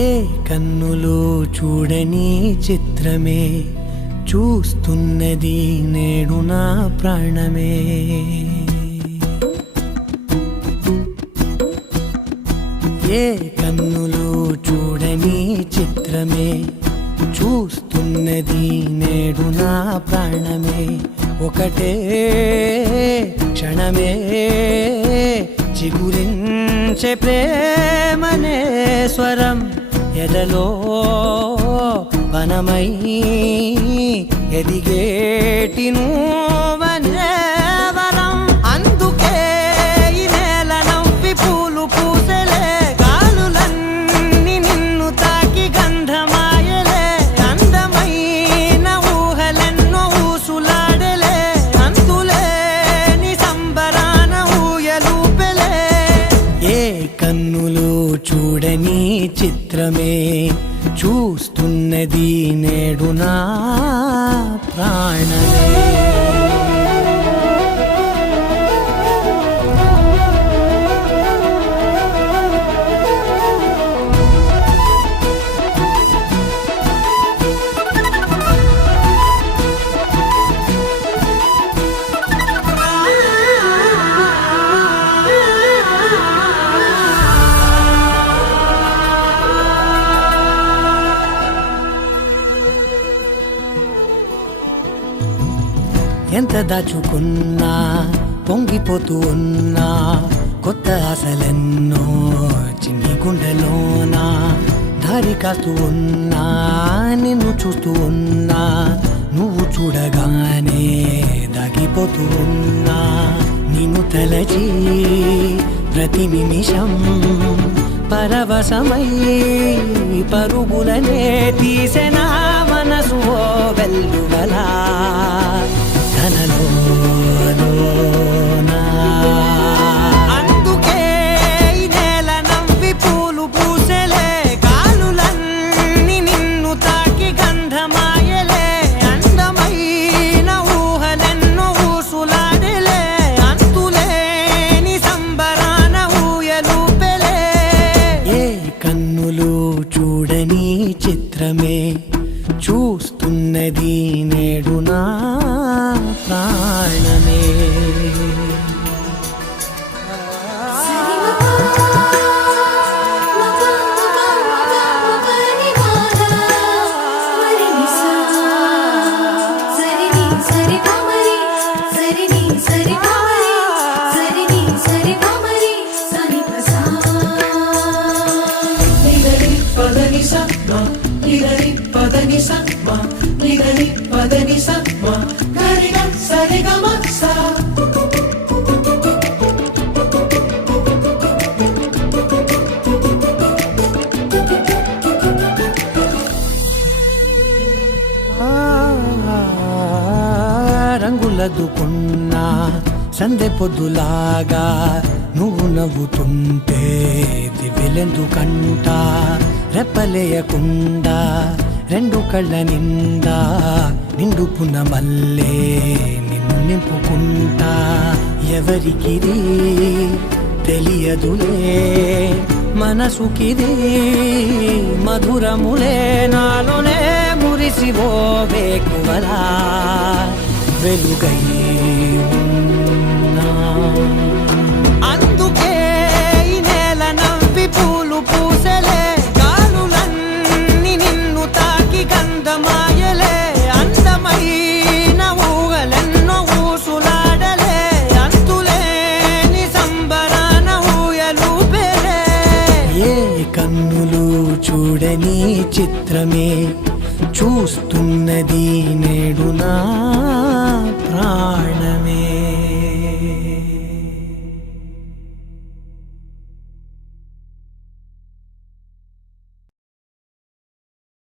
ఏ కన్నులు చూడని చిత్రమే చూస్తున్నది నేడు నా ప్రాణమే. ఏ కన్నులు చూడని చిత్రమే చూస్తున్నది నేడు నా ప్రాణమే. ఒకటే క్షణమే చిగురించే ప్రేమనే స్వరం ఎదలో వనమై ఎదిగేటి నువ్వనే వరం. అందుకే ఈ నేల నవ్వి పూలు పూసలే, గాలులన్నీ నిన్ను తాకి గంధమాయలే. అందమైన ఊహలెన్నో ఊసులాడలే, అంతులేని సంబరాన ఊయలూపెలే. ఏ కన్నులు చూడని చిత్రమే చూస్తున్నది నేడు నా ప్రాణమే. ఎంత దాచుకున్నా పొంగిపోతూ ఉన్నా, కొత్త ఆశలెన్నో చిన్ని గుండెలోనా. దారి కాస్తూ ఉన్నా, నిన్ను చూస్తూ ఉన్నా, నువ్వు చూడగానే దాగిపోతూ ఉన్నా. నిన్ను తలచి ప్రతి నిమిషం పరవశమై పరుగులనే తీసెనా మనసు ఓ వెల్లువలా. అందుకే ఈ నేల నవ్వి పూలు పూసలే, గాలులన్నీ నిన్ను తాకి గంధమాయలే. అందమైన ఊహలెన్నో ఊసులాడలే, అంతులేని సంబరాన ఊయలూపెలే. ఏ కన్నులు చూడని చిత్రమే చూస్తున్నది నేడు నా ప్రాణమే. రంగులదుకున్నా సందె పొద్దులాగా నువ్వు నవ్వుతుంటే దివ్వెలెందుకంట. రెప్పలేయకుండా రెండు కళ్ళ నిండా నిండుకున్న మల్లే నిన్ను నింపుకుంటా. ఎవరికిది తెలియదులే మనసుకిది మధురములే, నాలోనే మురిసివో వేకువలా వెలుగై ఉన్నా. అందుకే ఈ నేల నవ్వి పూలు పూసలే, గాలులన్నీ నిన్ను తాకి గంధమాయలే. అందమైన ఊహలెన్నో ఊసులాడలే, అంతులేని సంబరాన ఊయలూపెలే. ఏ కన్నులు చూడని చిత్రమే చూస్తున్నది నేడు నా ప్రాణమే.